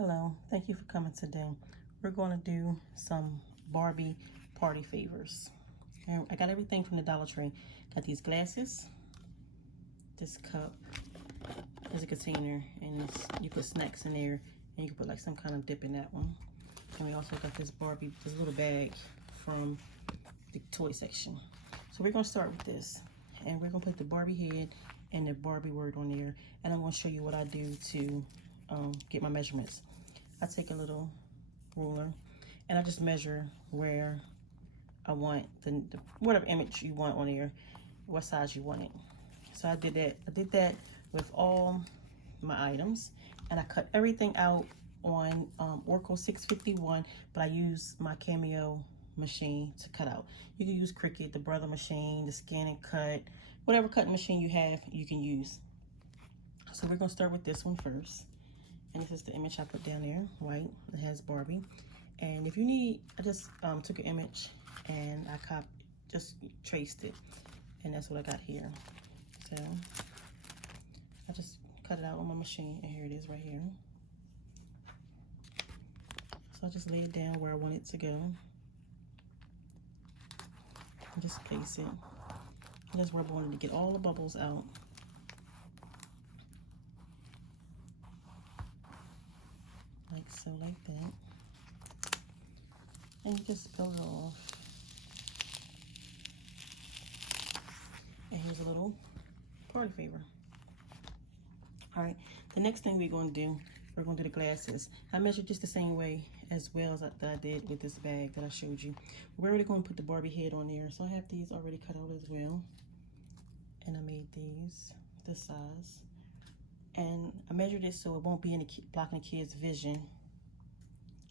Hello, thank you for coming today. We're going to do some Barbie party favors. And I got everything from the Dollar Tree. Got these glasses, this cup, there's a container, and you put snacks in there, and you can put like some kind of dip in that one. And we also got this Barbie, this little bag from the toy section. So we're going to start with this, and we're going to put the Barbie head and the Barbie word on there, and I'm going to show you what I do to get my measurements. I take a little ruler and I just measure where I want the whatever image you want on there, what size you want it. So I did that with all my items, and I cut everything out on Orco 651, but I use my Cameo machine to cut out. You can use Cricut, the Brother machine, the Scan and Cut, whatever cutting machine you have, you can use. So we're gonna start with this one first. And this is the image I put down there, white. It has Barbie. And if you need, I just took an image and I just traced it. And that's what I got here. So I just cut it out on my machine, and here it is right here. So I just lay it down where I want it to go. And just place it. And just where I wanted to get all the bubbles out. Like so, like that. And you just peel it off. And here's a little party favor. All right, the next thing we're going to do, we're going to do the glasses. I measured just the same way as well as that I did with this bag that I showed you. We're already going to put the Barbie head on there. So I have these already cut out as well. And I made these this size. And I measured it so it won't be blocking the kids' vision.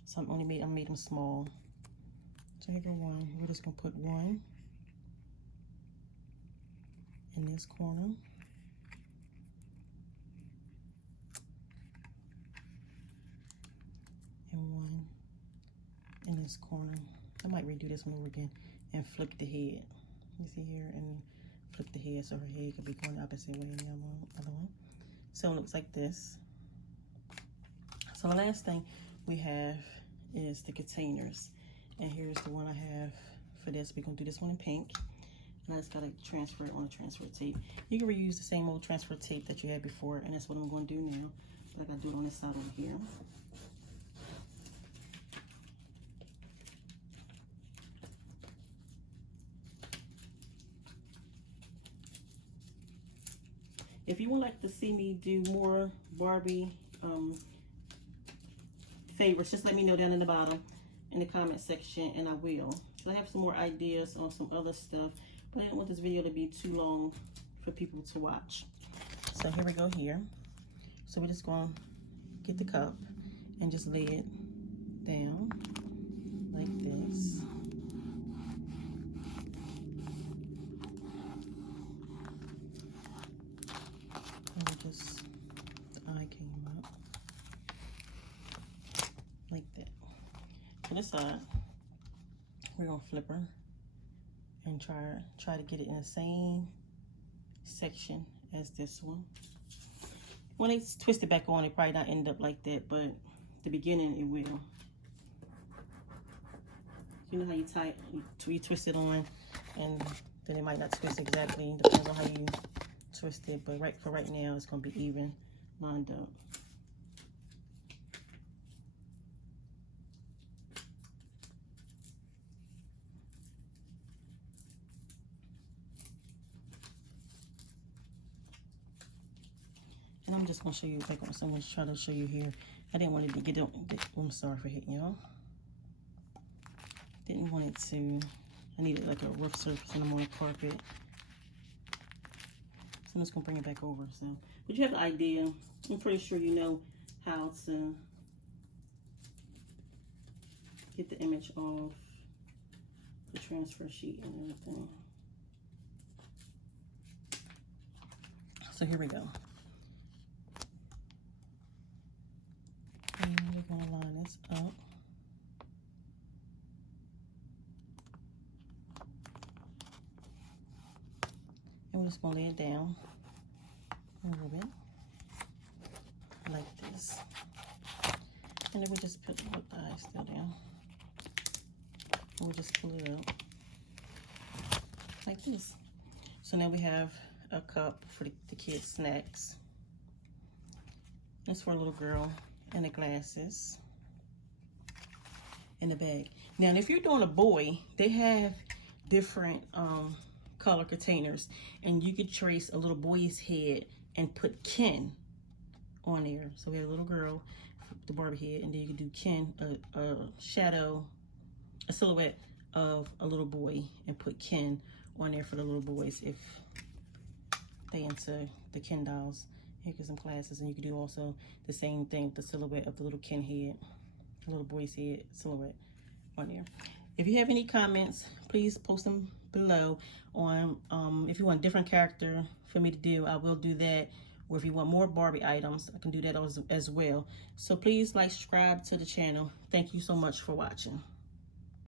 So I made them small. So here go one. We're just gonna put one in this corner. And one in this corner. I might redo this one over again and flip the head. You see here, and flip the head so her head could be going the opposite way in the other one. So it looks like this. So the last thing we have is the containers. And here's the one I have for this. We're gonna do this one in pink. And I just gotta transfer it on the transfer tape. You can reuse the same old transfer tape that you had before, and that's what I'm gonna do now. But I gotta do it on this side over here. If you would like to see me do more Barbie favorites, just let me know down in the bottom in the comment section, and I will. So I have some more ideas on some other stuff, but I didn't want this video to be too long for people to watch. So here we go here. So we're just going to get the cup and just lay it down like this. The eye came up like that. To this side, we're gonna flip her and try to get it in the same section as this one. When they twist it back on, it probably not end up like that, but the beginning it will. You know how you tie it, you twist it on, and then it might not twist exactly. Depends on how you twist it, but for right now, it's gonna be even lined up. And I'm just gonna show you back on. So I'm gonna try to show you here. I didn't want it to get it. I'm sorry for hitting y'all. Didn't want it to. I needed like a rough surface, and I'm on a carpet. So I'm just gonna bring it back over. So, but you have the idea. I'm pretty sure you know how to get the image off the transfer sheet and everything. So here we go. And we're gonna line this up. And we're just gonna lay it down a little bit like this. And then we just put the eyes still down. And we just pull it up like this. So now we have a cup for the kids' snacks. This for a little girl, and the glasses, and the bag. Now, if you're doing a boy, they have different color containers, and you could trace a little boy's head and put Ken on there. So we have a little girl, the Barbie head, and then you can do Ken, a shadow, a silhouette of a little boy, and put Ken on there for the little boys if they into the Ken dolls. Here are some glasses, and you can do also the same thing, the silhouette of the little Ken head, the little boy's head silhouette on there. If you have any comments, please post them below on if you want a different character for me to do, I will do that. Or if you want more Barbie items, I can do that as well. So please like, subscribe to the channel. Thank you so much for watching.